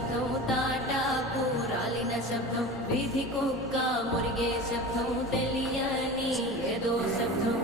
శబ్దం తాటాకు రాలిన శబ్దం వీధి కుక్క మురిగే శబ్దం తెలియని ఏదో శబ్దం